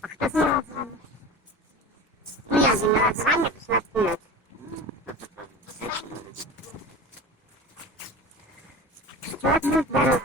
А хто знімав з вами? Ну, я знімала з вами, пішла вперед. Що це зараз?